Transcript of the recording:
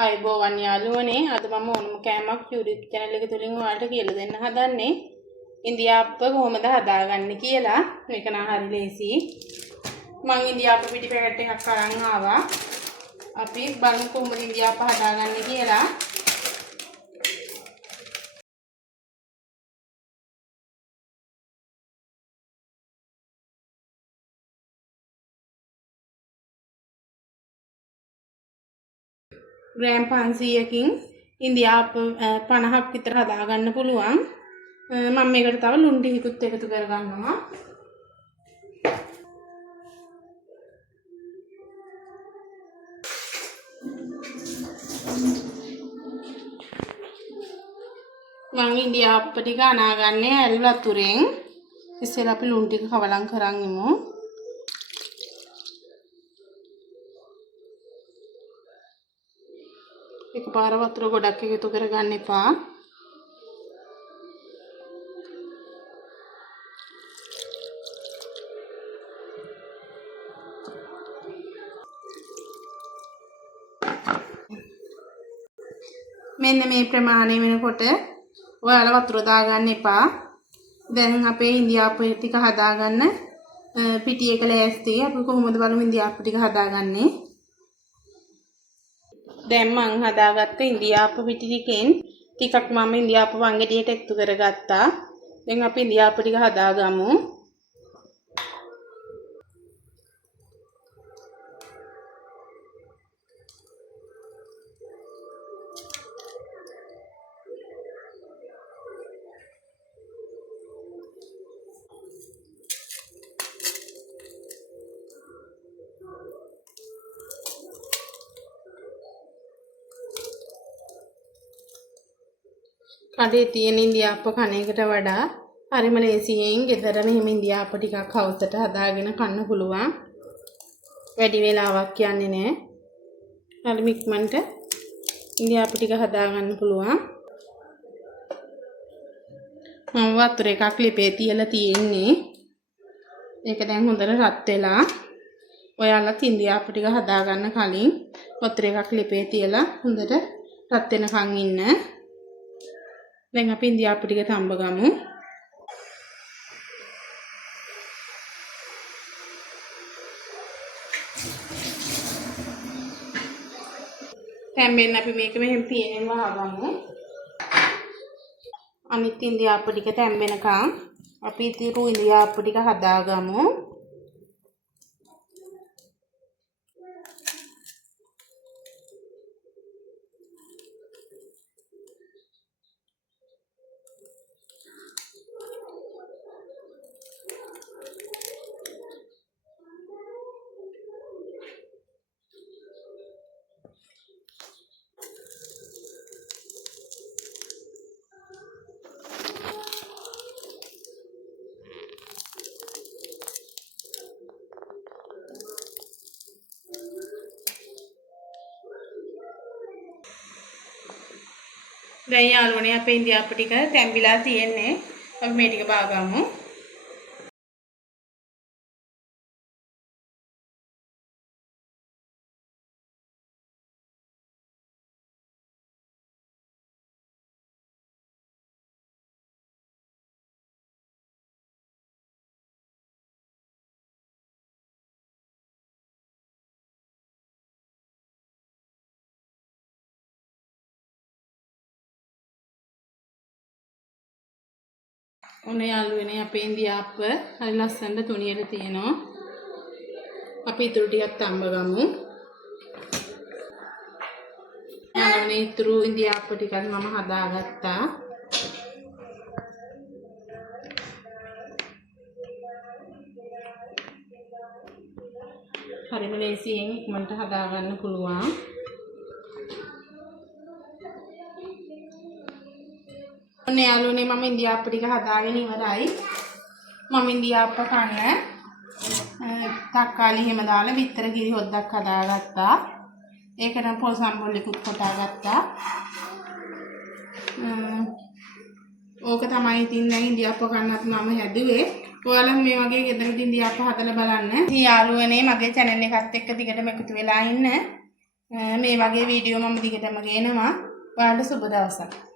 ආයුබෝවන් යාළුවනේ අද මම ඕනම කෑමක් YouTube channel එක තුලින් ඔයාලට කියලා දෙන්න හදන්නේ ඉන්දියාප්ප කොහොමද හදාගන්නේ කියලා. මේක නම් හරි ලේසි. මම ඉන්දියාප්ප පිටි පැකට් එකක් අරන් ආවා. අපි බලමු කොහොමද ඉන්දියාප්ප හදාගන්නේ කියලා. ග්‍රෑම් 500කින් ඉන්දියාප්ප 50ක් විතර හදාගන්න පුළුවන්. මම මේකට තව ලුණු ටිකකුත් එකතු කරගන්නවා. මම ඉන්දියාප්ප ටික අනාගන්නේ ඇල් වතුරෙන්. ඉස්සෙල්ලා අපි ලුණු ටික කවලම් කරන් ඉමු. එකපාර වතුර ගොඩක් එකතු කරගන්න එපා. මෙන්න මේ ප්‍රමාණය වෙනකොට ඔයාලා වතුර දාගන්න එපා. දැන් අපේ ඉන්දියාප්ප ටික හදාගන්න පිටි එක ලෑස්ති. අපි කොහොමද බලමු ඉන්දියාප්ප ටික හදාගන්නේ. දැන් මං හදාගත්ත ඉන්දියාප්ප පිටි ටිකෙන් ටිකක් මම ඉන්දියාප්ප වංගෙඩියට එකතු කරගත්තා. දැන් අපි ඉන්දියාප්ප ටික හදාගමු. කඩේ තියෙන ඉන්දියාප්ප කන එකට වඩා හරිම ලේසියෙන් ගෙදර මෙහෙම ඉන්දියාප්ප ටිකක් හවසට හදාගෙන කන්න පුළුවන්. වැඩි වෙලාවක් යන්නේ නැහැ. හරිම ඉක්මනට ඉන්දියාප්ප ටික හදාගන්න පුළුවන්. මම වතුර එකක් ලිපේ තියලා තියෙන්නේ. ඒක දැන් හොඳට රත් වෙලා. ඔයාලත් ඉන්දියාප්ප ටික හදාගන්න කලින් වතුර එකක් ලිපේ තියලා හොඳට රත් වෙනකන් ඉන්න. දැන් අපි ඉන්දියාප්ප ටික තඹ ගමු. තැම්බෙන්න අපි මේක මෙහෙම පියනෙන් වහගමු. අනිත් ඉන්දියාප්ප ටික තැම්බෙනකන් අපි ඉතිරි ඉන්දියාප්ප ටික හදාගමු. දැන් යාළුවනේ අපේ ඉන්දියාප්ප ටික තැම්බිලා තියෙන්නේ. අපි මේ ටික බාගමු. ඔන්න යාළුවනේ අපේ ඉන්දියාප්ප හරි ලස්සනට තුනියට තියෙනවා. අපි ඊටු ටිකක් තඹ ගමු. යාළුවනේ ඊටු ඉන්දියාප්ප ටිකක් මම හදාගත්තා. හරිම ලේසියෙන් ඉක්මනට හදාගන්න පුළුවන්. ඔන්න යාළුවනේ මම ඉන්දියාප්ප ටික හදාගෙන ඉවරයි. මම ඉන්දියාප්ප කන්න තක්කාලි එහෙම දාලා විතර කිරි හොද්දක් හදාගත්තා. ඒකට පොල් සම්බොල්ලෙකුත් කොටාගත්තා. ඕක තමයි ඉතින් දැන් ඉන්දියාප්ප කන්නත් මම හැදුවේ. ඔයාලා මේ වගේ ගෙදරදී ඉන්දියාප්ප හදලා බලන්න. ඉතින් යාළුවනේ මගේ channel එකත් එක්ක දිගටම එකතු වෙලා ඉන්න. මේ වගේ වීඩියෝ මම දිගටම ගේනවා. ඔයාලට සුබ දවසක්.